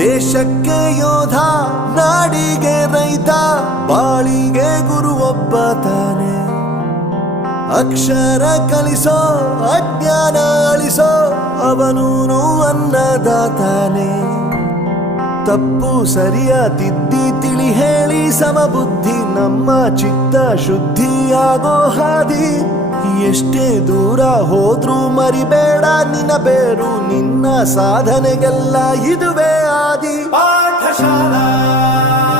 ದೇಶಕ್ಕೆ ಯೋಧ, ನಾಡಿಗೆ ರೈತ, ಬಾಳಿಗೆ ಗುರು ಒಬ್ಬ ತಾನೆ. ಅಕ್ಷರ ಕಲಿಸೋ, ಅಜ್ಞಾನ ಅಳಿಸೋ, ಅವನೂನು ಅನ್ನದಾತಾನೆ. ತಪ್ಪು ಸರಿಯ ತಿದ್ದಿ ತಿಳಿ ಹೇಳಿ ಸಮಬುದ್ಧಿ, ನಮ್ಮ ಚಿತ್ತ ಶುದ್ಧಿಯಾಗೋ ಹಾದಿ. ಎಷ್ಟೇ ದೂರ ಹೋದ್ರೂ ಮರಿಬೇಡ ನಿನ್ನ ಬೇರು, ನಿನ್ನ ಸಾಧನೆಗೆಲ್ಲ ಇದುವೇ ಆದಿ. ಪಾಠಶಾಲಾ